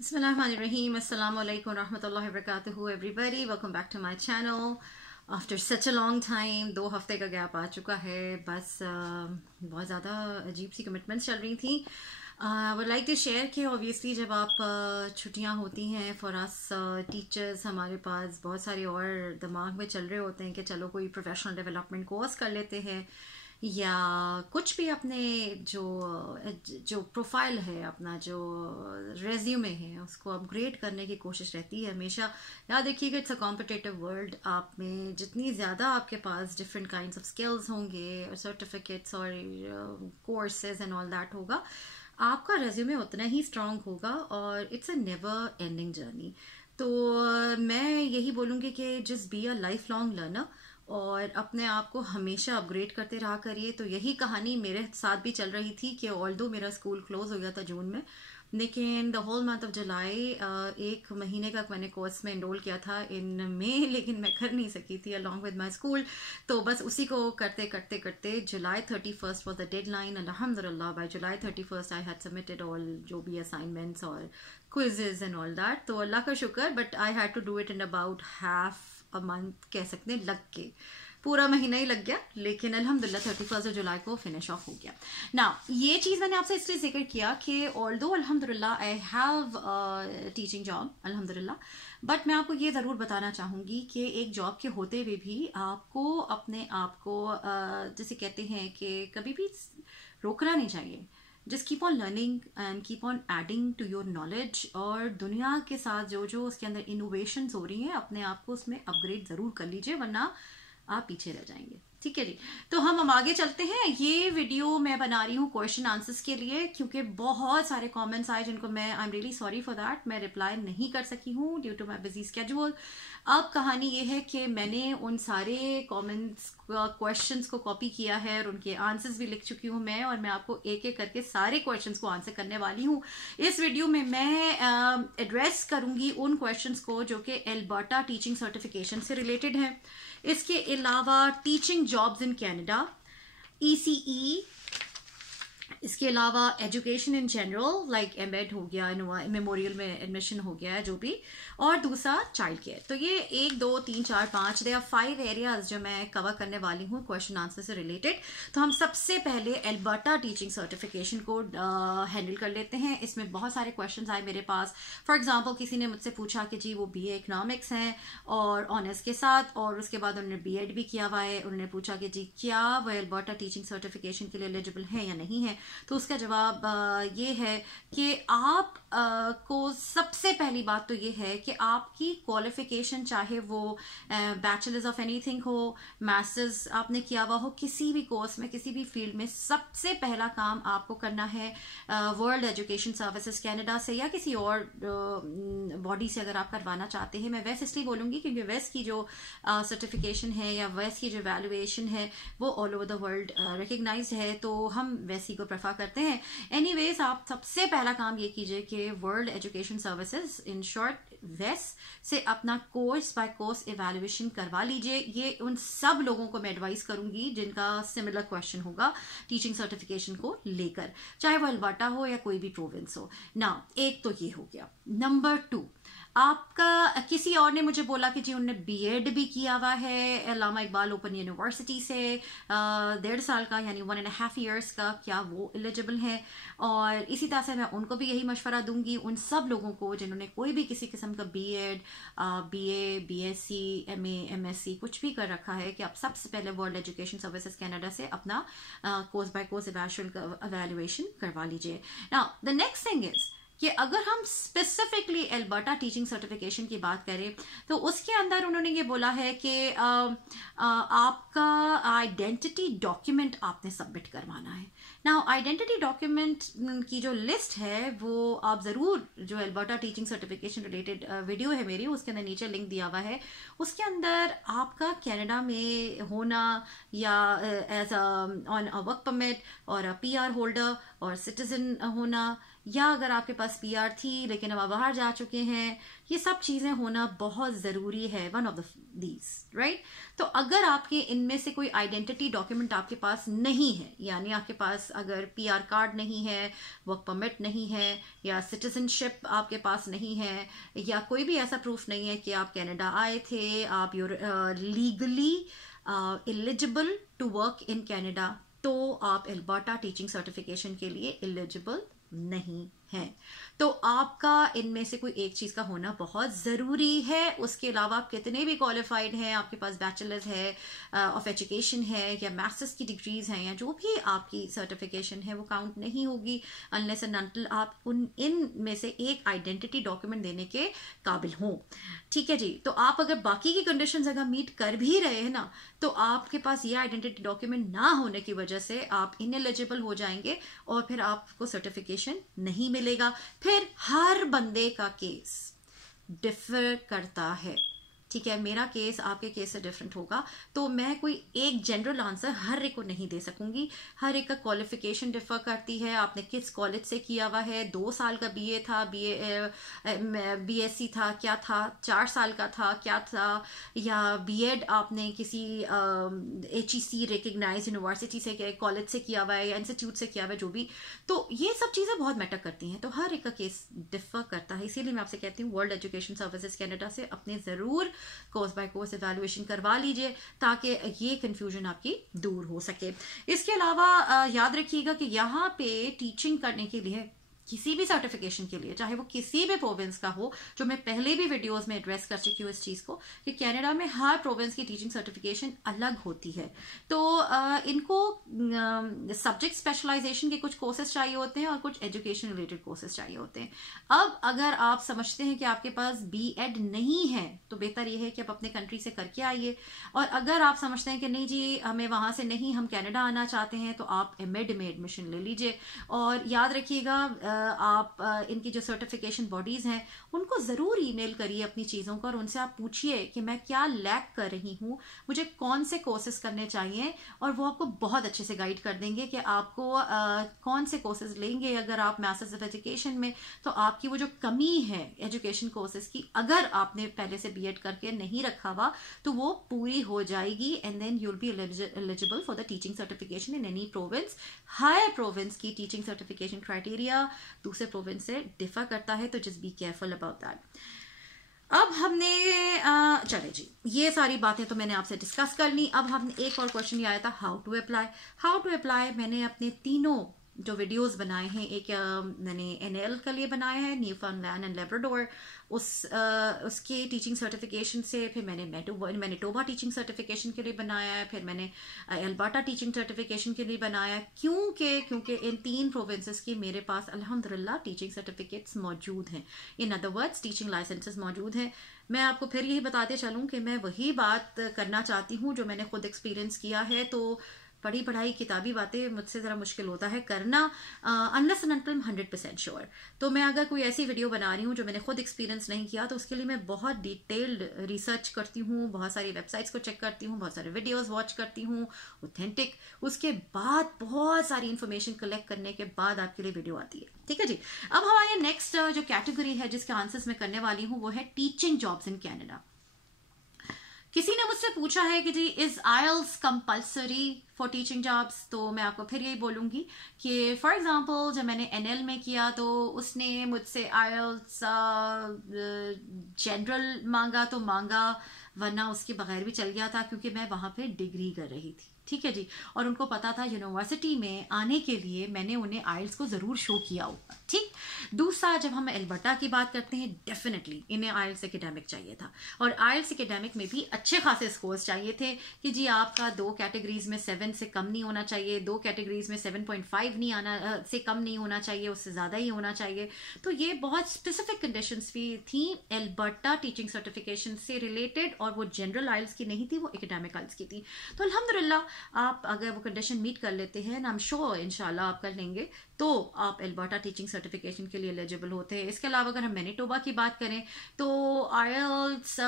Bismillahirrahmanirrahim. Assalamu alaikum warahmatullahi wabarakatuh everybody. Welcome back to my channel. After such a long time, 2 हफ्ते का gap आ चुका है. बस बहुत ज़्यादा अजीब सी कमिटमेंट्स चल रही थी. would like to share कि obviously जब आप छुट्टियां होती हैं for us teachers, हमारे पास बहुत सारे और दिमाग में चल रहे होते हैं कि चलो कोई प्रोफेशनल डेवलपमेंट कोर्स कर लेते हैं या कुछ भी अपने जो प्रोफाइल है, अपना जो रेज्यूमे है उसको अपग्रेड करने की कोशिश रहती है हमेशा. याद रखिएगा इट्स अ कॉम्पिटिटिव वर्ल्ड. आप में जितनी ज़्यादा आपके पास डिफरेंट काइंड्स ऑफ स्किल्स होंगे, सर्टिफिकेट्स और कोर्सेज एंड ऑल दैट होगा, आपका रेज्यूमे उतना ही स्ट्रांग होगा और it's a never ending journey. तो मैं यही बोलूँगी कि just be a life long learner और अपने आप को हमेशा अपग्रेड करते रहा करिए. तो यही कहानी मेरे साथ भी चल रही थी कि ऑल्दो मेरा स्कूल क्लोज हो गया था जून में, लेकिन the whole month of July 1 महीने का मैंने कोर्स में एनरोल किया था इन मई, लेकिन मैं कर नहीं सकी थी अलॉन्ग विद माई स्कूल. तो बस उसी को करते करते करते July 31st was the deadline. अल्हम्दुलिल्लाह by July 31st I had submitted all जो भी असाइनमेंट्स और क्विजेज एंड ऑल दैट. तो अल्लाह का शुक्र, but I had to do it in about half a month, कह सकते हैं, लग के पूरा महीना ही लग गया, लेकिन अल्हम्दुलिल्लाह 31 जुलाई को फिनिश ऑफ हो गया. ना ये चीज़ मैंने आपसे इसलिए जिक्र किया कि ऑल्दो अल्हम्दुलिल्लाह आई हैव टीचिंग जॉब अल्हम्दुलिल्लाह, बट मैं आपको ये ज़रूर बताना चाहूँगी कि एक जॉब के होते हुए भी आपको अपने आप को जैसे कहते हैं कि कभी भी रोकना नहीं चाहिए. Just keep on learning and keep on adding to your knowledge, और दुनिया के साथ जो उसके अंदर इनोवेशन हो रही हैं अपने आप को उसमें अपग्रेड ज़रूर कर लीजिए, वरना आप पीछे रह जाएंगे. ठीक है जी. तो हम आगे चलते हैं. ये वीडियो मैं बना रही हूँ क्वेश्चन आंसर्स के लिए, क्योंकि बहुत सारे कमेंट्स आए जिनको मैं I am really sorry for that मैं रिप्लाई नहीं कर सकी हूँ due to my busy schedule. अब कहानी ये है कि मैंने उन सारे कमेंट्स क्वेश्चंस को कॉपी किया है और उनके आंसर्स भी लिख चुकी हूँ मैं, और मैं आपको एक एक करके सारे क्वेश्चंस को आंसर करने वाली हूँ. इस वीडियो में मैं एड्रेस करूंगी उन क्वेश्चंस को जो कि एल्बर्टा टीचिंग सर्टिफिकेशन से रिलेटेड हैं. इसके अलावा teaching jobs in Canada, ECE, इसके अलावा education in general like MEd हो गया, मेमोरियल में एडमिशन हो गया है जो भी, और दूसरा चाइल्ड केयर. तो ये 1 2 3 4 5 दे आर 5 एरियाज जो मैं कवर करने वाली हूँ क्वेश्चन आंसर से रिलेटेड. तो हम सबसे पहले एल्बर्टा टीचिंग सर्टिफिकेशन को हैंडल कर लेते हैं. इसमें बहुत सारे क्वेश्चन आए मेरे पास. फॉर एग्जाम्पल किसी ने मुझसे पूछा कि जी वो BA इकोनॉमिक्स हैं और ऑनर्स के साथ, और उसके बाद उन्होंने BEd भी किया हुआ है. उन्होंने पूछा कि जी क्या वो एल्बर्टा टीचिंग सर्टिफिकेशन के लिए एलिजिबल है या नहीं है. तो उसका जवाब ये है कि आप को सबसे पहली बात तो ये है कि आपकी क्वालिफिकेशन, चाहे वो बैचलर्स ऑफ एनीथिंग हो, मास्टर्स आपने किया हुआ हो, किसी भी कोर्स में किसी भी फील्ड में, सबसे पहला काम आपको करना है वर्ल्ड एजुकेशन सर्विसेज कनाडा से या किसी और बॉडी से अगर आप करवाना चाहते हैं. मैं वैसे इसलिए बोलूँगी क्योंकि वेस्ट की जो सर्टिफिकेशन है या वेस्ट की जो वैल्यूएशन है वो all over the world recognise है, तो हम वैसी को प्रेफर करते हैं. एनीवेज आप सबसे पहला काम ये कीजिए कि world education services in short वेस्ट से अपना कोर्स बाय कोर्स इवैल्यूएशन करवा लीजिए. ये उन सब लोगों को मैं एडवाइस करूंगी जिनका सिमिलर क्वेश्चन होगा टीचिंग सर्टिफिकेशन को लेकर, चाहे वो अल्बर्टा हो या कोई भी प्रोविंस हो ना. एक तो ये हो गया. नंबर 2, आपका किसी और ने मुझे बोला कि जी उन्होंने BEd भी किया हुआ है अल्लामा इकबाल ओपन यूनिवर्सिटी से 1.5 साल का, यानी 1.5 years का, क्या वो एलिजिबल हैं. और इसी तरह से मैं उनको भी यही मशवरा दूंगी उन सब लोगों को जिन्होंने कोई भी किसी किस्म का BEd, BA, BSc, MA, MSc कुछ भी कर रखा है, कि आप सबसे पहले वर्ल्ड एजुकेशन सर्विसेज कनाडा से अपना कोर्स बाय कोर्स इवैल्यूएशन करवा लीजिए. Now the next thing is कि अगर हम स्पेसिफिकली एल्बर्टा टीचिंग सर्टिफिकेशन की बात करें तो उसके अंदर उन्होंने ये बोला है कि आपका आइडेंटिटी डॉक्यूमेंट आपने सबमिट करवाना है. नाउ आइडेंटिटी डॉक्यूमेंट की जो लिस्ट है वो आप ज़रूर, जो Alberta teaching certification related video है मेरी, उसके अंदर नीचे लिंक दिया हुआ है. उसके अंदर आपका कनाडा में होना या as on a work permit और PR होल्डर और सिटीजन होना, या अगर आपके पास PR थी लेकिन अब आप बाहर जा चुके हैं, ये सब चीजें होना बहुत जरूरी है, वन ऑफ दीज, राइट। तो अगर आपके इनमें से कोई आइडेंटिटी डॉक्यूमेंट आपके पास नहीं है, यानी आपके पास अगर PR कार्ड नहीं है, वर्क परमिट नहीं है, या सिटीजनशिप आपके पास नहीं है, या कोई भी ऐसा प्रूफ नहीं है कि आप कनाडा आए थे, आप legally eligible to work in Canada, तो आप एल्बर्टा टीचिंग सर्टिफिकेशन के लिए एलिजिबल नहीं है। तो आपका इनमें से कोई एक चीज का होना बहुत जरूरी है। उसके अलावा आप कितने भी क्वालिफाइड हैं, आपके पास बैचलर्स है ऑफ एजुकेशन है या मास्टर्स की डिग्रीज हैं या जो भी आपकी सर्टिफिकेशन है, वो काउंट नहीं होगी अनलेस एंड अनटिल आप इन में से एक आइडेंटिटी डॉक्यूमेंट देने के काबिल हो। ठीक है जी। तो आप अगर बाकी की कंडीशंस अगर मीट कर भी रहे हैं ना, तो आपके पास ये आइडेंटिटी डॉक्यूमेंट ना होने की वजह से आप इनएलिजिबल हो जाएंगे और फिर आपको सर्टिफिकेशन नहीं मिलेगा। फिर हर बंदे का केस डिफर करता है, ठीक है। मेरा केस आपके केस से डिफरेंट होगा, तो मैं कोई एक जनरल आंसर हर एक को नहीं दे सकूंगी। हर एक का क्वालिफिकेशन डिफर करती है, आपने किस कॉलेज से किया हुआ है, 2 साल का BA था, BSc था, क्या था, 4 साल का था, क्या था, या BEd आपने किसी HEC रिकग्नाइज यूनिवर्सिटी से, कॉलेज से किया हुआ है या इंस्टीट्यूट से किया हुआ है, जो भी। तो ये सब चीजें बहुत मैटर करती हैं, तो हर एक का केस डिफर करता है। इसीलिए मैं आपसे कहती हूँ वर्ल्ड एजुकेशन सर्विसेज कनाडा से अपने जरूर कोर्स बाय कोर्स इवैल्यूएशन करवा लीजिए, ताकि ये कंफ्यूजन आपकी दूर हो सके। इसके अलावा याद रखिएगा कि यहाँ पे टीचिंग करने के लिए किसी भी सर्टिफिकेशन के लिए, चाहे वो किसी भी प्रोविंस का हो, जो मैं पहले भी वीडियोस में एड्रेस कर चुकी हूँ इस चीज को, कि कनाडा में हर प्रोविंस की टीचिंग सर्टिफिकेशन अलग होती है। तो इनको सब्जेक्ट स्पेशलाइजेशन के कुछ कोर्सेज चाहिए होते हैं और कुछ एजुकेशन रिलेटेड कोर्सेज चाहिए होते हैं। अब अगर आप समझते हैं कि आपके पास BEd नहीं है, तो बेहतर यह है कि आप अपने कंट्री से करके आइए। और अगर आप समझते हैं कि नहीं जी हमें वहां से नहीं, हम कनाडा आना चाहते हैं, तो आप MEd में एडमिशन ले लीजिए। और याद रखिएगा आप इनकी जो सर्टिफिकेशन बॉडीज हैं उनको जरूर ईमेल करिए अपनी चीजों को, और उनसे आप पूछिए कि मैं क्या लैक कर रही हूं, मुझे कौन से कोर्सेज करने चाहिए, और वो आपको बहुत अच्छे से गाइड कर देंगे कि आपको कौन से कोर्सेज लेंगे। अगर आप मास्टर्स ऑफ एजुकेशन में, तो आपकी वो जो कमी है एजुकेशन कोर्सेज की, अगर आपने पहले से BEd करके नहीं रखा हुआ, तो वो पूरी हो जाएगी, and then you will be eligible for the teaching certification in any province. हर प्रोविंस की टीचिंग सर्टिफिकेशन क्राइटेरिया दूसरे प्रोविंस से डिफर करता है, तो just be careful about that. अब हमने चले जी, ये सारी बातें तो मैंने आपसे डिस्कस कर ली। अब हमने एक और क्वेश्चन ये आया था, हाउ टू अप्लाई। मैंने अपने तीनों जो वीडियोस बनाए हैं, एक मैंने NL के लिए बनाया है, न्यूफाउंडलैंड एंड लेब्राडोर, उसके टीचिंग सर्टिफिकेशन से, फिर मैंने मैनिटोबा टीचिंग सर्टिफिकेशन के लिए बनाया है, फिर मैंने एल्बर्टा टीचिंग सर्टिफिकेशन के लिए बनाया है। क्योंकि इन 3 प्रोविंसेस की मेरे पास अल्हम्दुलिल्लाह टीचिंग सर्टिफिकेट्स मौजूद हैं, in other words teaching licences मौजूद हैं। मैं आपको फिर यही बताते चलूं कि मैं वही बात करना चाहती हूँ जो मैंने खुद एक्सपीरियंस किया है। तो पढ़ाई किताबी बातें मुझसे जरा मुश्किल होता है करना, अनलेस एंड अनटिल 100% श्योर। तो मैं अगर कोई ऐसी वीडियो बना रही हूँ जो मैंने खुद एक्सपीरियंस नहीं किया, तो उसके लिए मैं बहुत डिटेल्ड रिसर्च करती हूँ, बहुत सारी वेबसाइट्स को चेक करती हूँ, बहुत सारे वीडियोस वॉच करती हूँ ऑथेंटिक। उसके बाद बहुत सारी इंफॉर्मेशन कलेक्ट करने के बाद आपके लिए वीडियो आती है। ठीक है जी। अब हमारे नेक्स्ट जो कैटेगरी है जिसके आंसर्स मैं करने वाली हूँ, वो है टीचिंग जॉब्स इन कैनेडा। किसी ने मुझसे पूछा है कि जी is IELTS compulsory for teaching jobs, तो मैं आपको फिर यही बोलूंगी कि फॉर एग्जांपल जब मैंने NL में किया, तो उसने मुझसे IELTS जनरल मांगा तो मांगा, वरना उसके बगैर भी चल गया था, क्योंकि मैं वहां पे डिग्री कर रही थी। ठीक है जी। और उनको पता था यूनिवर्सिटी में आने के लिए मैंने उन्हें IELTS को जरूर शो किया होगा। ठीक। दूसरा, जब हम एल्बर्टा की बात करते हैं, डेफिनेटली इन्हें IELTS एकेडमिक चाहिए था, और IELTS एकेडमिक में भी अच्छे खासे स्कोर्स चाहिए थे कि जी आपका 2 कैटेगरीज में 7 से कम नहीं होना चाहिए, 2 कैटेगरीज में 7.5 नहीं आना से कम नहीं होना चाहिए, उससे ज्यादा ही होना चाहिए। तो ये बहुत स्पेसिफिक कंडीशंस भी थी एल्बर्टा टीचिंग सर्टिफिकेशन से रिलेटेड, और वो जनरल IELTS की नहीं थी, वो एकेडमिक IELTS की थी। तो अल्हम्दुलिल्लाह आप अगर वो कंडीशन मीट कर लेते हैं, आई एम श्योर इंशाल्लाह आप कर लेंगे, तो आप एल्बर्टा टीचिंग सर्टिफिकेशन के लिए एलिजिबल होते हैं। इसके अलावा अगर हम मैनिटोबा की बात करें, तो IELTS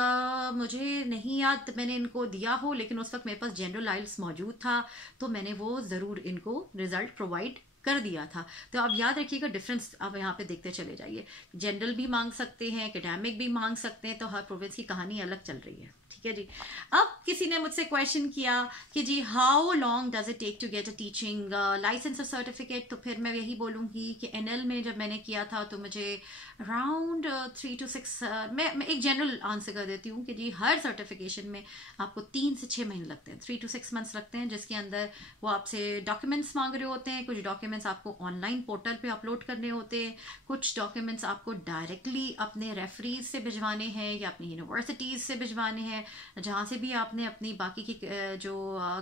मुझे नहीं याद मैंने इनको दिया हो, लेकिन उस वक्त मेरे पास जनरल IELTS मौजूद था, तो मैंने वो जरूर इनको रिजल्ट प्रोवाइड कर दिया था। तो आप याद रखिएगा, डिफरेंस आप यहाँ पे देखते चले जाइए। जनरल भी मांग सकते हैं, एकेडमिक भी मांग सकते हैं, तो हर प्रोविंस की कहानी अलग चल रही है। ठीक है जी। अब किसी ने मुझसे क्वेश्चन किया कि जी how long does it take to get a teaching license और सर्टिफिकेट। तो फिर मैं यही बोलूँगी कि एनएल में जब मैंने किया था तो मुझे अराउंड 3 to 6, मैं एक जनरल आंसर कर देती हूँ कि जी हर सर्टिफिकेशन में आपको 3 से 6 महीने लगते हैं, 3 to 6 months लगते हैं, जिसके अंदर वो आपसे डॉक्यूमेंट्स मांग रहे होते हैं। कुछ डॉक्यूमेंट्स आपको ऑनलाइन पोर्टल पे अपलोड करने होते हैं, कुछ डॉक्यूमेंट्स आपको डायरेक्टली अपने रेफरीज से भिजवाने हैं या अपनी यूनिवर्सिटीज से भिजवाने हैं, जहाँ से भी आपने अपनी बाकी की जो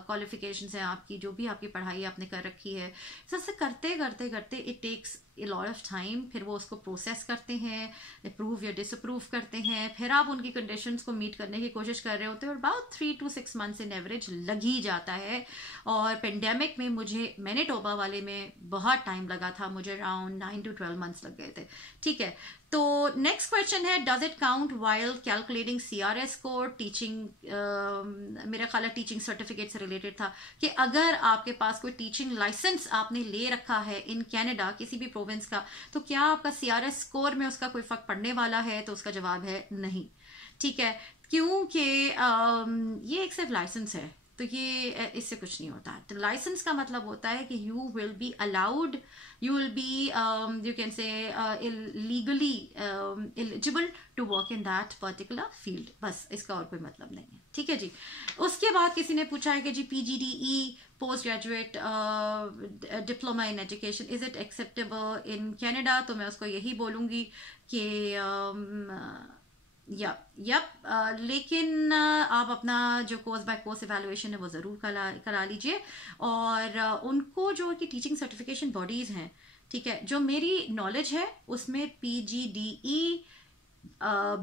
क्वालिफिकेशंस हैं आपकी, जो भी आपकी पढ़ाई आपने कर रखी है, सबसे करते करते करते it takes a lot of time। फिर वो उसको प्रोसेस करते हैं, अप्रूव या डिसअप्रूव करते हैं, फिर आप उनकी कंडीशंस को मीट करने की कोशिश कर रहे होते हैं, और about 3 to 6 months in average लग ही जाता है। और पेंडेमिक में मैनिटोबा वाले में बहुत टाइम लगा था, मुझे अराउंड 9 to 12 months लग गए थे। ठीक है, तो नेक्स्ट क्वेश्चन है, does it count while calculating CRS score teaching. मेरा ख्याल है टीचिंग सर्टिफिकेट से रिलेटेड था कि अगर आपके पास कोई टीचिंग लाइसेंस आपने ले रखा है इन कनाडा किसी भी प्रोविंस का, तो क्या आपका CRS स्कोर में उसका कोई फर्क पड़ने वाला है? तो उसका जवाब है नहीं। ठीक है, क्योंकि ये एक सिर्फ लाइसेंस है, तो ये इससे कुछ नहीं होता। तो लाइसेंस का मतलब होता है कि you will be allowed, you will be you can say legally eligible to work in that particular field, बस इसका और कोई मतलब नहीं है। ठीक है जी। उसके बाद किसी ने पूछा है कि जी PGDE post graduate diploma in education, is it acceptable in Canada? तो मैं उसको यही बोलूँगी कि लेकिन आप अपना जो कोर्स बाय कोर्स इवैल्यूएशन है वो ज़रूर करा लीजिए। और उनको जो कि टीचिंग सर्टिफिकेशन बॉडीज़ हैं, ठीक है, जो मेरी नॉलेज है उसमें PGDE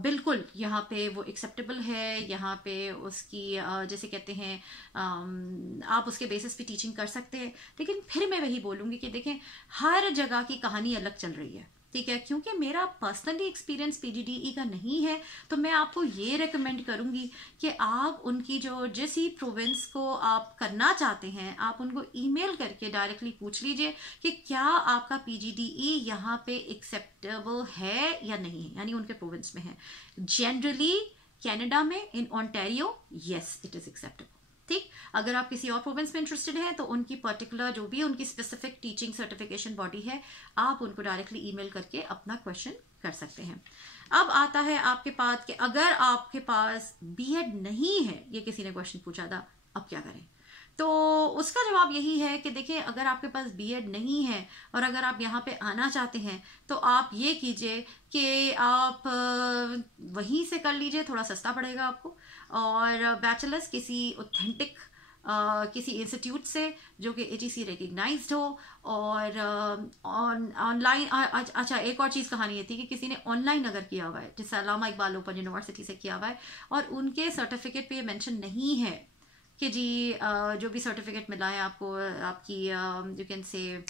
बिल्कुल यहाँ पे वो एक्सेप्टेबल है। यहाँ पे उसकी जैसे कहते हैं आप उसके बेसिस पे टीचिंग कर सकते हैं। लेकिन फिर मैं वही बोलूँगी कि देखें, हर जगह की कहानी अलग चल रही है। ठीक है, क्योंकि मेरा पर्सनली एक्सपीरियंस PGDE का नहीं है, तो मैं आपको ये रेकमेंड करूंगी कि आप उनकी जो जिस ही प्रोविंस को आप करना चाहते हैं, आप उनको ईमेल करके डायरेक्टली पूछ लीजिए कि क्या आपका PGDE यहाँ पे एक्सेप्टेबल है या नहीं है, यानी उनके प्रोविंस में है। जनरली कनाडा में in Ontario yes it is acceptable. ठीक, अगर आप किसी और प्रोविंस में इंटरेस्टेड हैं तो उनकी पर्टिकुलर जो भी उनकी स्पेसिफिक टीचिंग सर्टिफिकेशन बॉडी है, आप उनको डायरेक्टली ईमेल करके अपना क्वेश्चन कर सकते हैं। अब आता है आपके पास कि अगर आपके पास BEd नहीं है, ये किसी ने क्वेश्चन पूछा था, अब क्या करें? तो उसका जवाब यही है कि देखिए, अगर आपके पास BEd नहीं है और अगर आप यहाँ पे आना चाहते हैं तो आप ये कीजिए कि आप वहीं से कर लीजिए, थोड़ा सस्ता पड़ेगा आपको। और बैचलर्स किसी ऑथेंटिक किसी इंस्टीट्यूट से जो कि ATC रिकग्नाइज्ड हो, और ऑनलाइन। अच्छा, एक और चीज़ कहानी ये थी कि किसी ने ऑनलाइन अगर किया हुआ है, जैसे अल्लामा इकबाल ओपन यूनिवर्सिटी से किया हुआ है, और उनके सर्टिफिकेट पे मेंशन नहीं है कि जी जो भी सर्टिफिकेट मिला है आपको, आपकी यू कैन से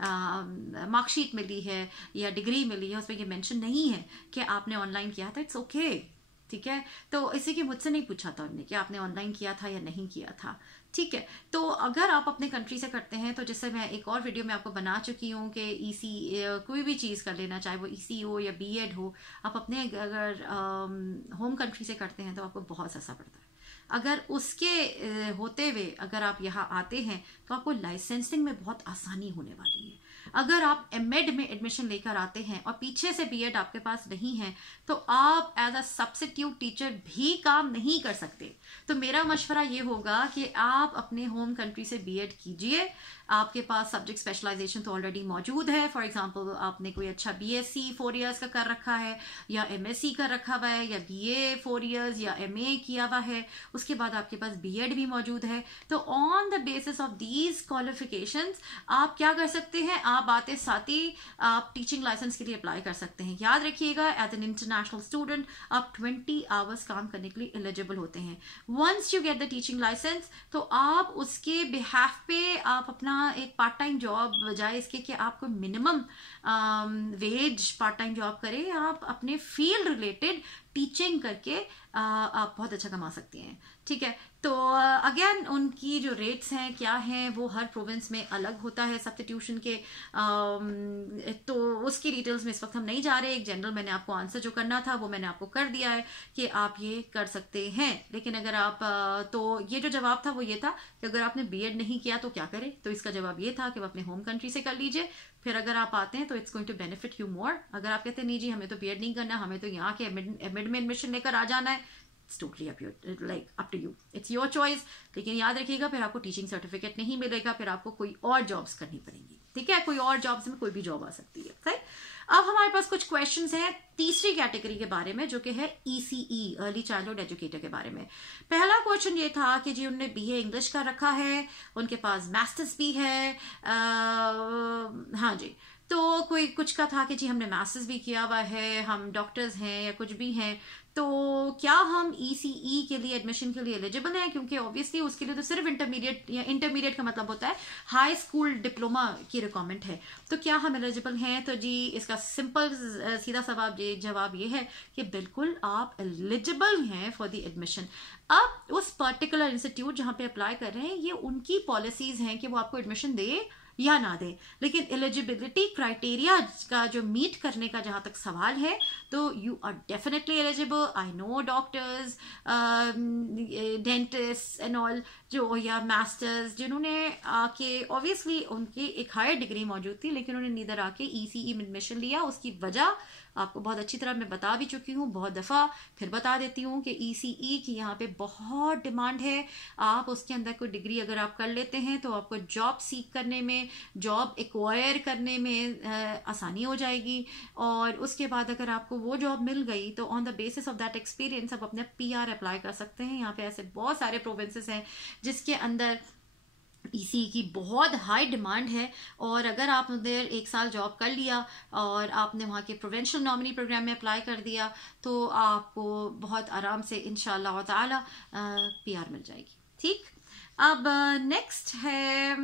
मार्कशीट मिली है या डिग्री मिली है, उसमें ये मेंशन नहीं है कि आपने ऑनलाइन किया था, इट्स ओके। ठीक है, तो इसी के मुझसे नहीं पूछा था उन्होंने कि आपने ऑनलाइन किया था या नहीं किया था। ठीक है, तो अगर आप अपने कंट्री से करते हैं, तो जैसे मैं एक और वीडियो में आपको बना चुकी हूँ कि कोई भी चीज़ कर लेना, चाहे वो EC हो या BEd हो, आप अपने अगर होम कंट्री से करते हैं तो आपको बहुत सस्ता पड़ता है। अगर उसके होते हुए अगर आप यहाँ आते हैं तो आपको लाइसेंसिंग में बहुत आसानी होने वाली है। अगर आप MEd में एडमिशन लेकर आते हैं और पीछे से BEd आपके पास नहीं है, तो आप एज अ सब्स्टिट्यूट टीचर भी काम नहीं कर सकते। तो मेरा मशवरा ये होगा कि आप अपने होम कंट्री से BEd कीजिए। आपके पास सब्जेक्ट स्पेशलाइजेशन तो ऑलरेडी मौजूद है। फॉर एग्जांपल, आपने कोई अच्छा BSc 4 years का कर रखा है, या MSc कर रखा हुआ है, या BA 4 years या MA किया हुआ है, उसके बाद आपके पास BEd भी मौजूद है। तो on the basis of these qualifications आप क्या कर सकते हैं, आप आते साथ ही आप टीचिंग लाइसेंस के लिए अप्लाई कर सकते हैं। याद रखिएगा, एज एन इंटरनेशनल स्टूडेंट आप 20 hours काम करने के लिए एलिजिबल होते हैं। Once you get the teaching licence, तो आप उसके बिहाफ पे आप अपना एक पार्ट टाइम जॉब, बजाय इसके कि आपको minimum wage part time job करें, आप अपने फील्ड रिलेटेड टीचिंग करके आप बहुत अच्छा कमा सकती हैं, ठीक है। तो अगेन उनकी जो रेट्स हैं क्या हैं वो हर प्रोविंस में अलग होता है सब्स्टिट्यूशन के, तो उसकी डिटेल्स में इस वक्त हम नहीं जा रहे। एक जनरल मैंने आपको आंसर जो करना था वो मैंने आपको कर दिया है कि आप ये कर सकते हैं। लेकिन अगर आप तो ये जो जवाब था वो ये था कि अगर आपने बीएड नहीं किया तो क्या करें, तो इसका जवाब ये था कि आप अपने होम कंट्री से कर लीजिए, फिर अगर आप आते हैं तो it's going to benefit you more. अगर आप कहते हैं नहीं जी हमें तो बीएड नहीं करना, हमें तो यहाँ के एमिड में एडमिशन लेकर आ जाना है, it's totally up to you, it's your choice. लेकिन याद रखिएगा फिर आपको टीचिंग सर्टिफिकेट नहीं मिलेगा, फिर आपको कोई और जॉब्स करनी पड़ेंगी, ठीक है। कोई और जॉब्स में कोई भी जॉब आ सकती है, सही। अब हमारे पास कुछ क्वेश्चंस हैं तीसरी कैटेगरी के बारे में जो कि है ईसीई, अर्ली चाइल्डहुड एजुकेटर के बारे में। पहला क्वेश्चन ये था कि जी उन्होंने बीए इंग्लिश का रखा है, उनके पास मास्टर्स भी है, हाँ जी, तो कोई कुछ का था कि जी हमने मास्टर्स भी किया हुआ है, हम डॉक्टर्स हैं या कुछ भी हैं, तो क्या हम ईसीई के लिए एडमिशन के लिए एलिजिबल हैं? क्योंकि ऑब्वियसली उसके लिए तो सिर्फ इंटरमीडिएट, या इंटरमीडिएट का मतलब होता है हाई स्कूल डिप्लोमा की रिक्वायरमेंट है, तो क्या हम एलिजिबल हैं? तो जी इसका सिंपल सीधा जवाब ये है कि बिल्कुल आप एलिजिबल हैं फॉर द एडमिशन। अब उस पर्टिकुलर इंस्टीट्यूट जहां पे अप्लाई कर रहे हैं ये उनकी पॉलिसीज हैं कि वो आपको एडमिशन दे या ना दे, लेकिन एलिजिबिलिटी क्राइटेरिया का जो मीट करने का जहां तक सवाल है तो you are definitely eligible. I know doctors, dentist and all जो, या मास्टर्स जिन्होंने आके ऑब्वियसली उनकी एक हायर डिग्री मौजूद थी लेकिन उन्होंने नीदर आके ईसीई में एडमिशन लिया। उसकी वजह आपको बहुत अच्छी तरह मैं बता भी चुकी हूँ बहुत दफ़ा, फिर बता देती हूँ कि ईसीई की यहाँ पे बहुत डिमांड है। आप उसके अंदर कोई डिग्री अगर आप कर लेते हैं तो आपको जॉब सीख करने में, जॉब एक्वायर करने में आसानी हो जाएगी, और उसके बाद अगर आपको वो जॉब मिल गई तो on the basis of that experience आप अपने पीआर अप्लाई कर सकते हैं। यहाँ पे ऐसे बहुत सारे प्रोविंसेस हैं जिसके अंदर ईसी की बहुत हाई डिमांड है, और अगर आप उधर एक साल जॉब कर लिया और आपने वहाँ के प्रोविंशियल नॉमिनी प्रोग्राम में अप्लाई कर दिया तो आपको बहुत आराम से इंशाल्लाह ताला पीआर मिल जाएगी, ठीक। अब नेक्स्ट है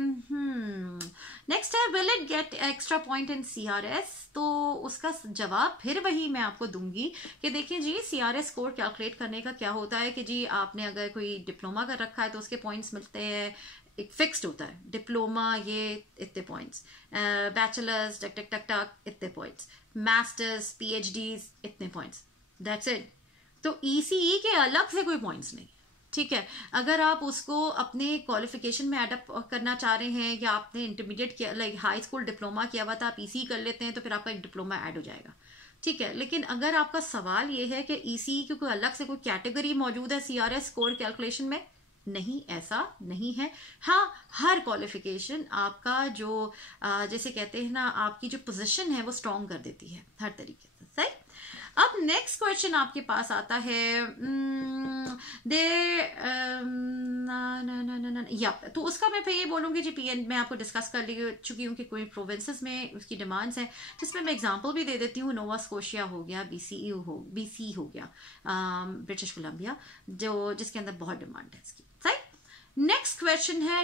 will it get extra point in CRS? तो उसका जवाब फिर वही मैं आपको दूंगी कि देखिए जी सीआरएस स्कोर कैलकुलेट करने का क्या होता है कि जी आपने अगर कोई डिप्लोमा कर रखा है तो उसके पॉइंट्स मिलते हैं, एक फिक्स्ड होता है, डिप्लोमा ये इतने पॉइंट्स, बैचलर्स टक टक टक टक इतने पॉइंट्स, मास्टर्स पीएचडीज इतने पॉइंट्स, दैट्स इट। तो ईसीई के अलग से कोई पॉइंट्स नहीं, ठीक है। अगर आप उसको अपने क्वालिफिकेशन में एडअप करना चाह रहे हैं या आपने इंटरमीडिएट किया, लाइक हाई स्कूल डिप्लोमा किया हुआ था, आप ईसीई कर लेते हैं तो फिर आपका एक डिप्लोमा ऐड हो जाएगा, ठीक है। लेकिन अगर आपका सवाल ये है कि ईसीई की कोई अलग से कोई कैटेगरी मौजूद है सीआरएस स्कोर कैलकुलेशन में, नहीं, ऐसा नहीं है। हाँ, हर क्वालिफिकेशन आपका जो जैसे कहते हैं ना आपकी जो पोजीशन है वो स्ट्रॉन्ग कर देती है हर तरीके से, सही। अब नेक्स्ट क्वेश्चन आपके पास आता है या तो उसका मैं फिर ये बोलूंगी जी पीएन मैं आपको डिस्कस कर चुकी हूँ कि कोई प्रोविंसेस में उसकी डिमांड्स हैं, जिसमें मैं एग्जांपल भी दे देती हूँ। नोवा स्कोशिया हो गया, बीसी हो गया, ब्रिटिश कोलंबिया, जो जिसके अंदर बहुत डिमांड है इसकी, सही। नेक्स्ट क्वेश्चन है,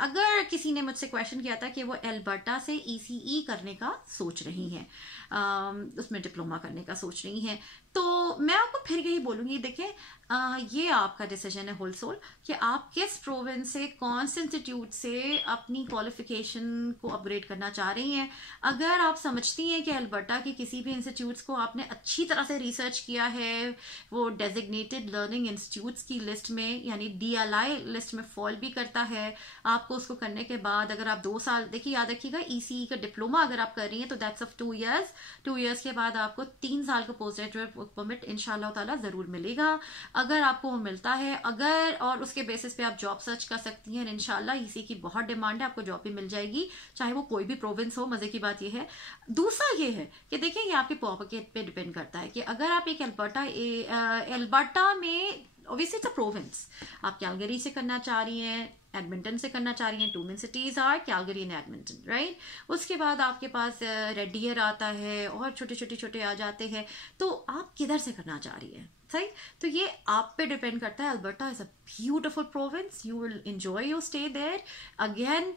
अगर किसी ने मुझसे क्वेश्चन किया था कि वो एल्बर्टा से ईसीई करने का सोच रही हैं, उसमें डिप्लोमा करने का सोच रही हैं, तो मैं आपको फिर यही बोलूंगी, देखें ये आपका डिसीजन है होल सोल कि आप किस प्रोविंस से, कौन से इंस्टीट्यूट से अपनी क्वालिफिकेशन को अपग्रेड करना चाह रही हैं। अगर आप समझती हैं कि अल्बर्टा के किसी भी इंस्टीट्यूट्स को आपने अच्छी तरह से रिसर्च किया है, वो डेजिग्नेटेड लर्निंग इंस्टीट्यूट्स की लिस्ट में यानी DLI लिस्ट में फॉल भी करता है, आपको उसको करने के बाद अगर आप 2 साल, देखिए याद रखिएगा ईसीई का डिप्लोमा अगर आप कर रही हैं तो दैट्स ऑफ 2 इयर्स, 2 इयर्स के बाद आपको 3 साल का पोस्ट ग्रेजुएट परमिट इंशाल्लाह ताला जरूर मिलेगा। अगर आपको वो मिलता है, अगर और उसके बेसिस पे आप जॉब सर्च कर सकती हैं इंशाल्लाह। इसी की बहुत डिमांड है, आपको जॉब भी मिल जाएगी चाहे वो कोई भी प्रोविंस हो। मजे की बात ये है। दूसरा ये है कि देखिए ये आपके पॉकेट पे डिपेंड करता है कि अगर आप एक एल्बर्टा में ऑब्वियसली इट्स अ प्रोविंस, आप कैलगरी से करना चाह रही हैं, एडमिंटन से करना चाह रही हैं, 2 main cities are Calgary and Edmonton, right. उसके बाद आपके पास रेड डियर आता है और छोटे आ जाते हैं, तो आप किधर से करना चाह रही है, सही। तो ये आप पे डिपेंड करता है। Alberta is a beautiful province, you will enjoy your stay there. Again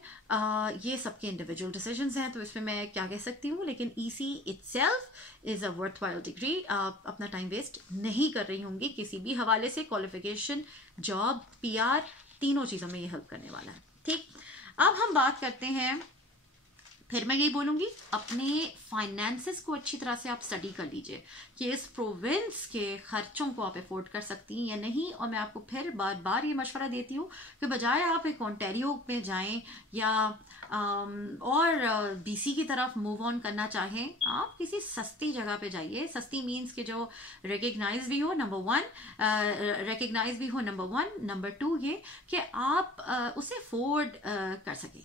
ये सबके इंडिविजुअल डिसीजंस हैं, तो इसमें मैं क्या कह सकती हूँ, लेकिन EC itself is a worthwhile degree. आप अपना टाइम वेस्ट नहीं कर रही होंगी किसी भी हवाले से। क्वालिफिकेशन, जॉब, पीआर, तीनों चीज़ों में ये हेल्प करने वाला है, ठीक। अब हम बात करते हैं, फिर मैं यही बोलूंगी, अपने फाइनेंसेस को अच्छी तरह से आप स्टडी कर लीजिए कि इस प्रोविंस के खर्चों को आप अफोर्ड कर सकती हैं या नहीं। और मैं आपको फिर बार बार ये मशवरा देती हूँ कि बजाय आप एक ओंटारियो में जाएं या और बीसी की तरफ मूव ऑन करना चाहें, आप किसी सस्ती जगह पे जाइए। सस्ती मीन्स कि जो रिकग्नाइज भी हो, नंबर 1, नंबर 2 ये कि आप उसे अफोर्ड कर सकें।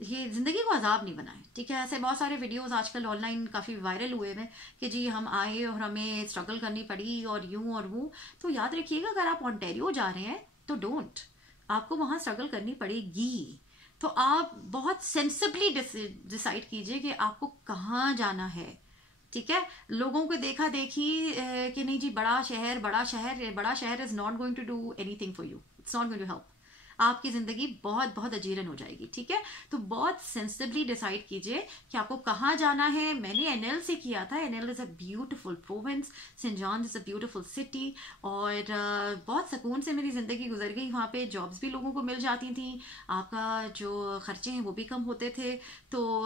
ये जिंदगी को अजाब नहीं बनाए, ठीक है। ऐसे बहुत सारे वीडियोस आजकल ऑनलाइन काफी वायरल हुए हैं कि जी हम आए और हमें स्ट्रगल करनी पड़ी और यूं और वो। तो याद रखिएगा, अगर आप ओंटारियो जा रहे हैं तो डोंट, आपको वहां स्ट्रगल करनी पड़ेगी। तो आप बहुत सेंसिबली डिसाइड कीजिए कि आपको कहाँ जाना है, ठीक है। लोगों को देखा देखी कि नहीं जी बड़ा शहर is not going to do anything for you, it's not going to help. आपकी जिंदगी बहुत अजीरन हो जाएगी, ठीक है। तो बहुत सेंसिबली डिसाइड कीजिए कि आपको कहाँ जाना है। मैंने एनएल से किया था। NL is a beautiful province, Saint John is a beautiful city, और बहुत सुकून से मेरी जिंदगी गुजर गई वहाँ पे। जॉब्स भी लोगों को मिल जाती थी, आपका जो खर्चे हैं वो भी कम होते थे। तो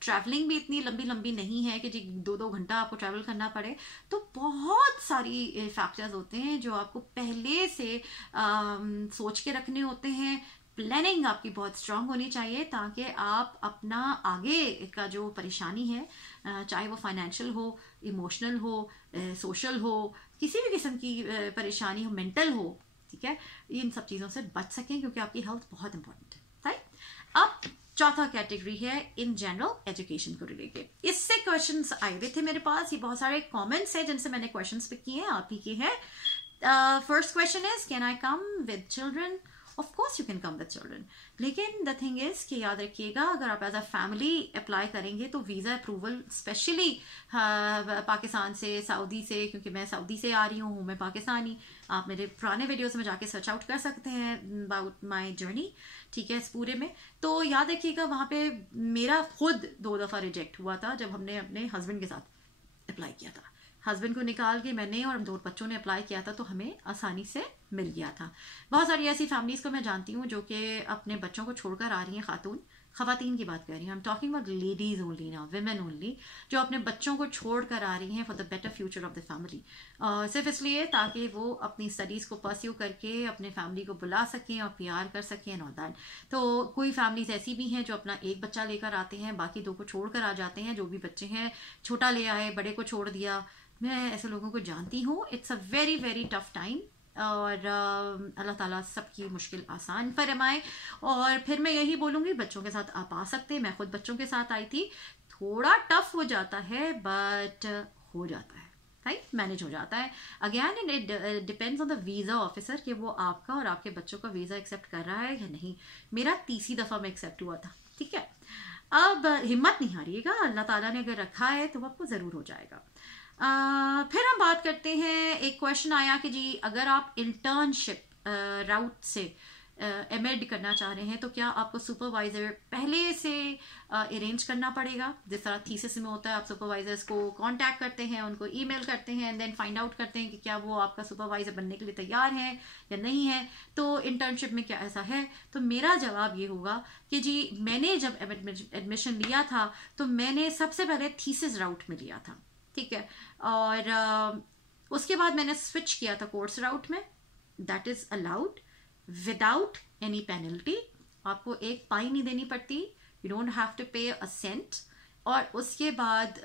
ट्रैवलिंग भी इतनी लंबी नहीं है कि जी 2-2 घंटा आपको ट्रैवल करना पड़े। तो बहुत सारी फैक्टर्स होते हैं जो आपको पहले से सोच के रखने होते हैं। प्लानिंग आपकी बहुत स्ट्रांग होनी चाहिए ताकि आप अपना आगे का जो परेशानी है, चाहे वो फाइनेंशियल हो, इमोशनल हो, सोशल हो, किसी भी किस्म की परेशानी हो, मेंटल हो, ठीक है, इन सब चीज़ों से बच सकें, क्योंकि आपकी हेल्थ बहुत इंपॉर्टेंट है, राइट। अब चौथा कैटेगरी है इन जनरल एजुकेशन को रिलेटेड। इससे क्वेश्चंस आए हुए थे मेरे पास, ये बहुत सारे कमेंट्स हैं जिनसे मैंने क्वेश्चंस पिक किए हैं, आप ही के हैं। First question is, can I come with children? Of course you can come with children, लेकिन द थिंग इज कि याद रखिएगा, अगर आप एज अ फैमिली अप्लाई करेंगे तो वीज़ा अप्रूवल स्पेशली पाकिस्तान से, सऊदी से, क्योंकि मैं सऊदी से आ रही हूँ, मैं पाकिस्तानी। आप मेरे पुराने वीडियोस में जाके सर्च आउट कर सकते हैं अबाउट माई जर्नी, ठीक है, इस पूरे में। तो याद रखिएगा, वहाँ पे मेरा खुद 2 दफ़ा रिजेक्ट हुआ था जब हमने अपने हस्बैंड के साथ अप्लाई किया था। हस्बैंड को निकाल के मैंने और 2 बच्चों ने अप्लाई किया था, तो हमें आसानी से मिल गया था। बहुत सारी ऐसी फैमिलीज को मैं जानती हूँ जो कि अपने बच्चों को छोड़कर आ रही हैं, खवातीन की बात कर रही हूँ, I am talking about ladies only now, women only, जो अपने बच्चों को छोड़कर आ रही हैं for the better future of the family, सिर्फ इसलिए ताकि वो अपनी स्टडीज को परस्यू करके अपने फैमिली को बुला सकें और प्यार कर सकें एंड ऑल दैट। तो कोई फैमिलीज ऐसी भी हैं जो अपना एक बच्चा लेकर आते हैं, बाकी 2 को छोड़कर आ जाते हैं। जो भी बच्चे हैं, छोटा ले आए, बड़े को छोड़ दिया, मैं ऐसे लोगों को जानती हूँ। It's a very tough time, और अल्लाह ताला सबकी मुश्किल आसान फरमाए। और फिर मैं यही बोलूँगी, बच्चों के साथ आप आ सकते हैं, मैं खुद बच्चों के साथ आई थी। थोड़ा टफ हो जाता है बट हो जाता है, राइट, मैनेज हो जाता है। Again it depends on the visa officer कि वो आपका और आपके बच्चों का वीज़ा एक्सेप्ट कर रहा है या नहीं। मेरा 3री दफ़ा में एक्सेप्ट हुआ था, ठीक है। अब हिम्मत नहीं हारिएगा, अल्लाह ताला ने अगर रखा है तो आपको ज़रूर हो जाएगा। फिर हम बात करते हैं, एक क्वेश्चन आया कि जी अगर आप इंटर्नशिप राउट से एमएड करना चाह रहे हैं तो क्या आपको सुपरवाइजर पहले से अरेंज करना पड़ेगा? जिस तरह थीसिस में होता है, आप सुपरवाइजर्स को कांटेक्ट करते हैं, उनको ईमेल करते हैं एंड देन फाइंड आउट करते हैं कि क्या वो आपका सुपरवाइजर बनने के लिए तैयार है या नहीं है। तो इंटर्नशिप में क्या ऐसा है? तो मेरा जवाब ये होगा कि जी मैंने जब एडमिशन लिया था तो मैंने सबसे पहले थीसिस राउट में लिया था, ठीक है, और उसके बाद मैंने स्विच किया था कोर्स राउट में। That is allowed without any penalty, आपको एक पाई नहीं देनी पड़ती, यू डोंट हैव टू पे अ सेंट। और उसके बाद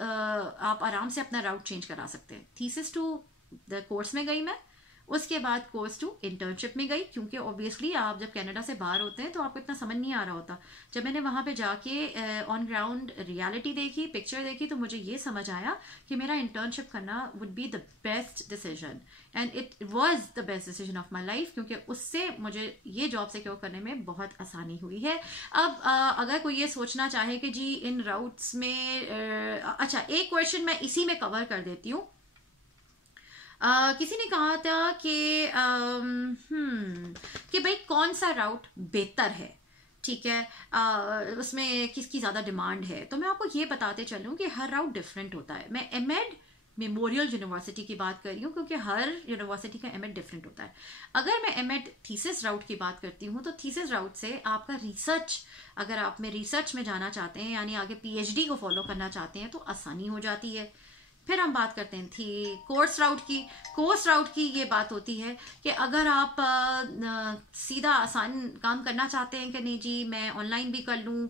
आप आराम से अपना राउट चेंज करा सकते हैं। थीसिस टू द कोर्स में गई मैं, उसके बाद कोर्स 2 इंटर्नशिप में गई, क्योंकि ऑब्वियसली आप जब कनाडा से बाहर होते हैं तो आपको इतना समझ नहीं आ रहा होता। जब मैंने वहाँ पे जाके ऑन ग्राउंड रियलिटी देखी, पिक्चर देखी, तो मुझे ये समझ आया कि मेरा इंटर्नशिप करना would be the best decision, and it was the best decision of my life, क्योंकि उससे मुझे ये जॉब सिक्योर करने में बहुत आसानी हुई है। अब अगर कोई ये सोचना चाहे कि जी इन राउट्स में अच्छा, एक क्वेश्चन मैं इसी में कवर कर देती हूँ। किसी ने कहा था कि भाई कौन सा राउट बेहतर है, ठीक है, उसमें किसकी ज़्यादा डिमांड है। तो मैं आपको ये बताते चलूँ कि हर राउट डिफरेंट होता है। मैं एमएड मेमोरियल यूनिवर्सिटी की बात कर रही हूँ, क्योंकि हर यूनिवर्सिटी का एमएड डिफरेंट होता है। अगर मैं एमएड थीसिस राउट की बात करती हूँ, तो थीसिस राउट से आपका रिसर्च, अगर आप में रिसर्च में जाना चाहते हैं, यानी आगे पीएचडी को फॉलो करना चाहते हैं, तो आसानी हो जाती है। फिर हम बात करते हैं थी कोर्स राउट की। कोर्स राउट की ये बात होती है कि अगर आप सीधा आसान काम करना चाहते हैं कि नहीं जी मैं ऑनलाइन भी कर लूँ,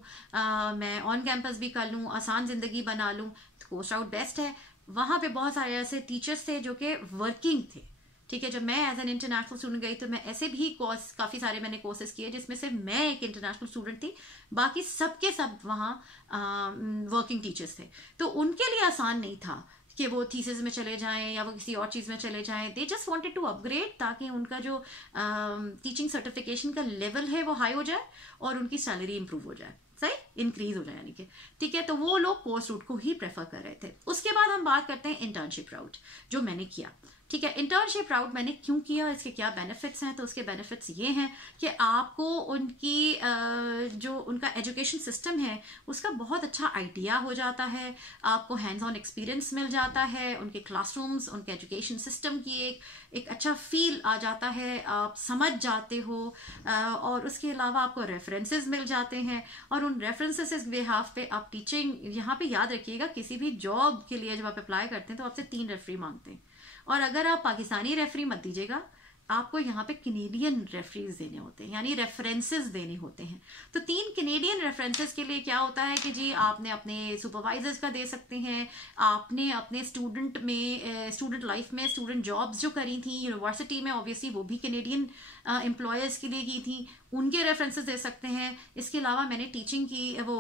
मैं ऑन कैंपस भी कर लूँ, आसान जिंदगी बना लूँ, तो कोर्स राउट बेस्ट है। वहाँ पे बहुत सारे ऐसे टीचर्स थे जो कि वर्किंग थे, ठीक है। जब मैं एज एन इंटरनेशनल स्टूडेंट गई तो मैं ऐसे भी कोर्स काफ़ी सारे मैंने कोर्सेज किए जिसमें से मैं एक इंटरनेशनल स्टूडेंट थी, बाकी सबके सब वहाँ वर्किंग टीचर्स थे। तो उनके लिए आसान नहीं था कि वो थीसिस में चले जाएं या वो किसी और चीज़ में चले जाएं। They just wanted to upgrade, ताकि उनका जो टीचिंग सर्टिफिकेशन का लेवल है वो हाई हो जाए और उनकी सैलरी इंप्रूव हो जाए, सही इंक्रीज हो जाए यानी कि, ठीक है। तो वो लोग कोर्स रूट को ही प्रेफर कर रहे थे। उसके बाद हम बात करते हैं इंटर्नशिप राउट, जो मैंने किया, ठीक है। इंटर्नशिप राउट मैंने क्यों किया, इसके क्या बेनिफिट्स हैं? तो उसके बेनिफिट्स ये हैं कि आपको उनकी जो उनका एजुकेशन सिस्टम है उसका बहुत अच्छा आइडिया हो जाता है, आपको हैंड्स ऑन एक्सपीरियंस मिल जाता है, उनके क्लासरूम्स, उनके एजुकेशन सिस्टम की एक अच्छा फील आ जाता है, आप समझ जाते हो, और उसके अलावा आपको रेफरेंसेस मिल जाते हैं, और उन रेफरेंसेस बिहाफ पे आप टीचिंग, यहाँ पे याद रखिएगा किसी भी जॉब के लिए जब आप अप्लाई करते हैं तो आपसे 3 रेफरी मांगते हैं, और अगर आप पाकिस्तानी रेफरी मत दीजिएगा, आपको यहाँ पे कैनेडियन रेफरीज देने होते हैं, यानी रेफरेंसेस देने होते हैं। तो 3 कैनेडियन रेफरेंसेस के लिए क्या होता है कि जी आपने अपने सुपरवाइजर्स का दे सकते हैं, आपने अपने स्टूडेंट लाइफ में स्टूडेंट जॉब्स जो करी थी यूनिवर्सिटी में, ऑब्वियसली वो भी कैनेडियन एम्प्लॉयर्स के लिए की थी, उनके रेफरेंसेस दे सकते हैं। इसके अलावा मैंने टीचिंग की वो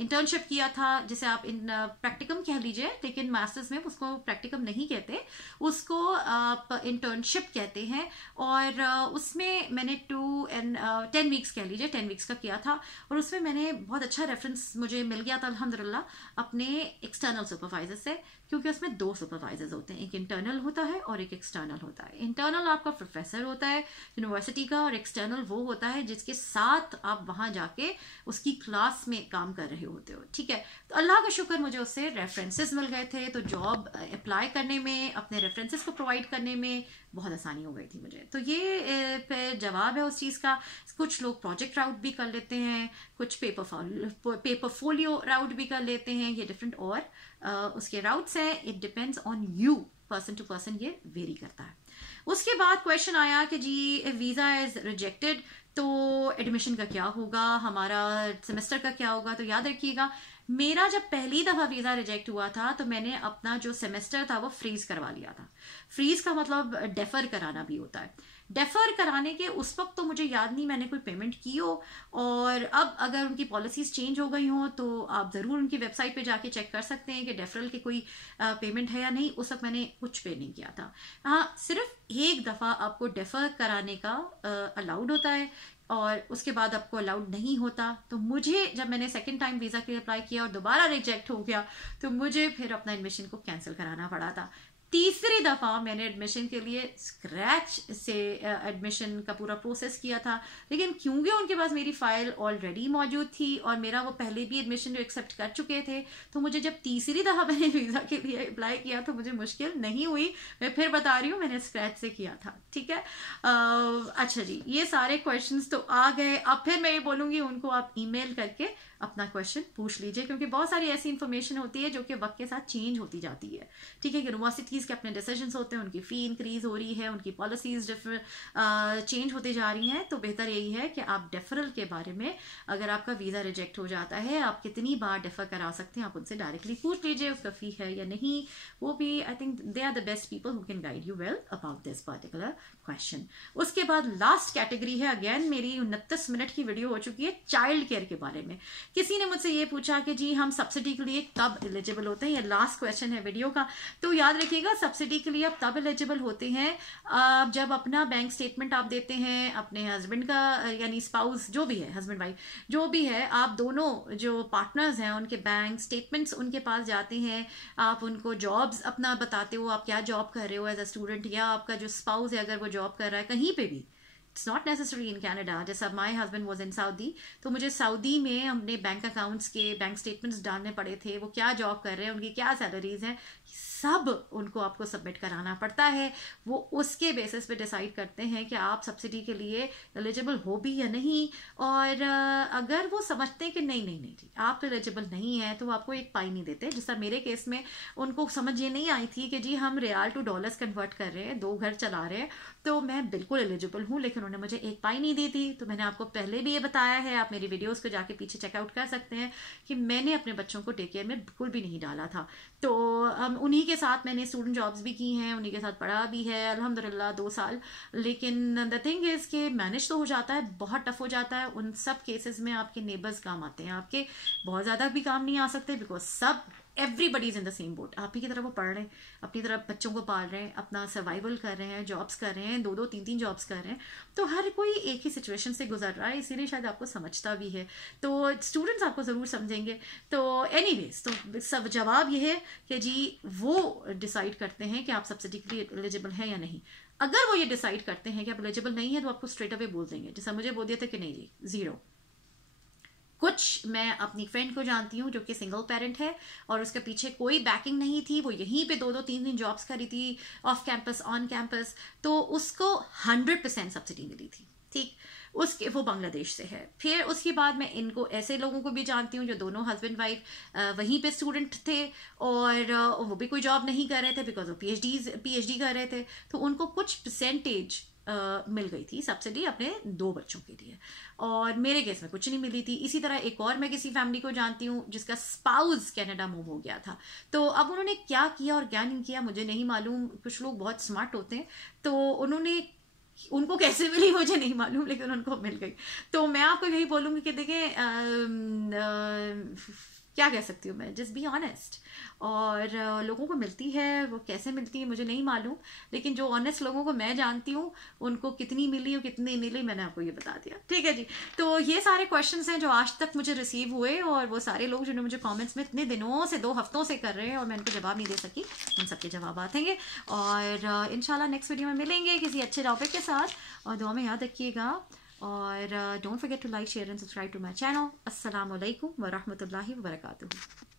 इंटर्नशिप किया था, जिसे आप प्रैक्टिकम कह लीजिए, लेकिन मास्टर्स में उसको प्रैक्टिकम नहीं कहते, उसको आप इंटर्नशिप कहते हैं। और उसमें मैंने 10 वीक्स कह लीजिए, 10 वीक्स का किया था, और उसमें मैंने बहुत अच्छा रेफरेंस मुझे मिल गया था अल्हम्दुलिल्लाह अपने एक्सटर्नल सुपरवाइजर से, क्योंकि उसमें 2 सुपरवाइजर्स होते हैं, एक इंटरनल होता है और एक एक्सटर्नल होता है। इंटरनल आपका प्रोफेसर होता है यूनिवर्सिटी का, और एक्सटर्नल वो होता है जिसके साथ आप वहां जाके उसकी क्लास में काम कर रहे होते हो, ठीक है। तो अल्लाह का शुक्र मुझे उससे रेफरेंसेस मिल गए थे, तो जॉब अप्लाई करने में, अपने रेफरेंसेस को प्रोवाइड करने में बहुत आसानी हो गई थी मुझे। तो ये जवाब है उस चीज़ का। कुछ लोग प्रोजेक्ट राउट भी कर लेते हैं, कुछ पेपरफोलियो राउट भी कर लेते हैं, ये डिफरेंट और उसके राउट्स हैं। It depends on you, person to person ये वेरी करता है। उसके बाद क्वेश्चन आया कि जी वीज़ा इज रिजेक्टेड तो एडमिशन का क्या होगा, हमारा सेमेस्टर का क्या होगा। तो याद रखिएगा, मेरा जब पहली दफा वीजा रिजेक्ट हुआ था तो मैंने अपना जो सेमेस्टर था वो फ्रीज करवा लिया था। फ्रीज का मतलब डेफर कराना भी होता है। डेफर कराने के उस वक्त तो मुझे याद नहीं मैंने कोई पेमेंट की हो, और अब अगर उनकी पॉलिसीज चेंज हो गई हो तो आप ज़रूर उनकी वेबसाइट पे जाके चेक कर सकते हैं कि डेफरल की कोई पेमेंट है या नहीं। उस वक्त मैंने कुछ पे नहीं किया था। हाँ, सिर्फ एक दफ़ा आपको डेफर कराने का अलाउड होता है और उसके बाद आपको अलाउड नहीं होता। तो मुझे जब मैंने सेकंड टाइम वीज़ा के लिए अप्लाई किया और दोबारा रिजेक्ट हो गया तो मुझे फिर अपना एडमिशन को कैंसिल कराना पड़ा था। तीसरी दफ़ा मैंने एडमिशन के लिए स्क्रैच से एडमिशन का पूरा प्रोसेस किया था, लेकिन क्योंकि उनके पास मेरी फ़ाइल ऑलरेडी मौजूद थी और मेरा वो पहले भी एडमिशन जो एक्सेप्ट कर चुके थे, तो मुझे जब तीसरी दफ़ा मैंने वीज़ा के लिए अप्लाई किया तो मुझे मुश्किल नहीं हुई। मैं फिर बता रही हूँ, मैंने स्क्रैच से किया था, ठीक है। अच्छा जी, ये सारे क्वेश्चंस तो आ गए। अब फिर मैं ये बोलूँगी उनको आप ईमेल करके अपना क्वेश्चन पूछ लीजिए, क्योंकि बहुत सारी ऐसी इन्फॉर्मेशन होती है जो कि वक्त के साथ चेंज होती जाती है। ठीक है, यूनिवर्सिटीज़ के अपने डिसीजंस होते हैं, उनकी फ़ी इंक्रीज हो रही है, उनकी पॉलिसीज़ चेंज होती जा रही हैं। तो बेहतर यही है कि आप डेफरल के बारे में, अगर आपका वीज़ा रिजेक्ट हो जाता है, आप कितनी बार डेफर करा सकते हैं, आप उनसे डायरेक्टली पूछ लीजिए उसका फ़ी है या नहीं। वो भी I think they are the best people who can guide you well about this particular question. उसके बाद लास्ट कैटेगरी है, अगेन मेरी 29 मिनट की वीडियो हो चुकी है, चाइल्ड केयर के बारे में। किसी ने मुझसे ये पूछा कि जी हम सब्सिडी के लिए कब एलिजिबल होते हैं, ये लास्ट क्वेश्चन है वीडियो का। तो याद रखिएगा, सब्सिडी के लिए आप तब एलिजिबल होते हैं जब अपना बैंक स्टेटमेंट आप देते हैं अपने हस्बैंड का, यानी स्पाउस जो भी है, हस्बैंड वाइफ जो भी है, आप दोनों जो पार्टनर्स हैं उनके बैंक स्टेटमेंट्स उनके पास जाते हैं, आप उनको जॉब्स अपना बताते हो, आप क्या जॉब कर रहे हो एज अ स्टूडेंट, या आपका जो स्पाउस है अगर वो जॉब कर रहा है कहीं पे भी, it's not necessary in Canada. जैसा my husband was in Saudi, तो मुझे सऊदी में हमने बैंक अकाउंट्स के बैंक स्टेटमेंट्स डालने पड़े थे, वो क्या जॉब कर रहे हैं, उनकी क्या सैलरीज हैं, सब उनको आपको सबमिट कराना पड़ता है। वो उसके बेसिस पे डिसाइड करते हैं कि आप सब्सिडी के लिए एलिजिबल हो भी या नहीं। और अगर वो समझते हैं कि नहीं नहीं नहीं जी आप तो एलिजिबल नहीं है, तो वो आपको एक पाई नहीं देते। जिस तरह मेरे केस में उनको समझ ये नहीं आई थी कि जी हम रियाल टू डॉलर्स कन्वर्ट कर रहे हैं, 2 घर चला रहे हैं, तो मैं बिल्कुल एलिजिबल हूँ, लेकिन उन्होंने मुझे एक पाई नहीं दी थी। तो मैंने आपको पहले भी ये बताया है, आप मेरी वीडियोस को जाके पीछे चेकआउट कर सकते हैं कि मैंने अपने बच्चों को टेक केयर में बिल्कुल भी नहीं डाला था। तो उन्हीं के साथ मैंने स्टूडेंट जॉब्स भी की हैं, उन्हीं के साथ पढ़ा भी है अल्हम्दुलिल्लाह 2 साल। लेकिन द थिंग इज के मैनेज तो हो जाता है, बहुत टफ हो जाता है। उन सब केसेस में आपके नेबर्स काम आते हैं, आपके बहुत ज़्यादा भी काम नहीं आ सकते, बिकॉज सब everybody is in the same boat. आप ही की तरह वो पढ़ रहे हैं, अपनी तरफ बच्चों को पाल रहे हैं, अपना सर्वाइवल कर रहे हैं, जॉब्स कर रहे हैं, 2-2 3-3 जॉब्स कर रहे हैं। तो हर कोई एक ही सिचुएशन से गुजर रहा है, इसीलिए शायद आपको समझता भी है। तो स्टूडेंट्स आपको ज़रूर समझेंगे। तो एनीवेज, तो सब जवाब ये है कि जी वो डिसाइड करते हैं कि आप सब्सिडी के लिए एलिजिबल हैं या नहीं। अगर वो ये डिसाइड करते हैं कि आप एलिजिबल नहीं है, तो आपको स्ट्रेट अवे बोल देंगे, जैसा मुझे बोल दिया था कि नहीं जी 0। कुछ मैं अपनी फ्रेंड को जानती हूँ जो कि सिंगल पेरेंट है और उसके पीछे कोई बैकिंग नहीं थी, वो यहीं पे 2-2 3-3 जॉब्स करी थी, ऑफ कैंपस ऑन कैंपस, तो उसको 100% सब्सिडी मिली थी। ठीक, उसके वो बांग्लादेश से है। फिर उसके बाद मैं इनको ऐसे लोगों को भी जानती हूँ जो दोनों हस्बैंड वाइफ वहीं पे स्टूडेंट थे और वो भी कोई जॉब नहीं कर रहे थे, बिकॉज वो पीएचडी कर रहे थे, तो उनको कुछ परसेंटेज मिल गई थी सब्सिडी अपने 2 बच्चों के लिए, और मेरे केस में कुछ नहीं मिली थी। इसी तरह एक और मैं किसी फैमिली को जानती हूँ जिसका स्पाउस कनाडा मूव हो गया था, तो अब उन्होंने क्या किया और क्या नहीं किया मुझे नहीं मालूम। कुछ लोग बहुत स्मार्ट होते हैं, तो उनको कैसे मिली मुझे नहीं मालूम, लेकिन उनको मिल गई। तो मैं आपको यही बोलूँगी कि देखें, क्या कह सकती हूँ मैं, जस्ट बी ऑनेस्ट। और लोगों को मिलती है, वो कैसे मिलती है मुझे नहीं मालूम, लेकिन जो ऑनेस्ट लोगों को मैं जानती हूँ उनको कितनी मिली और कितनी मिली मैंने आपको ये बता दिया। ठीक है जी, तो ये सारे क्वेश्चंस हैं जो आज तक मुझे रिसीव हुए, और वो सारे लोग जिन्होंने मुझे कमेंट्स में इतने दिनों से 2 हफ्तों से कर रहे हैं और मैं उनको जवाब नहीं दे सकी, उन सबके जवाब आएंगे। और इंशाल्लाह नेक्स्ट वीडियो में मिलेंगे किसी अच्छे टॉपिक के साथ, और दुआ में याद रखिएगा। और don't forget to like, share and subscribe to my channel. अस्सलाम वालेकुम व रहमतुल्लाहि व बरकातुहू।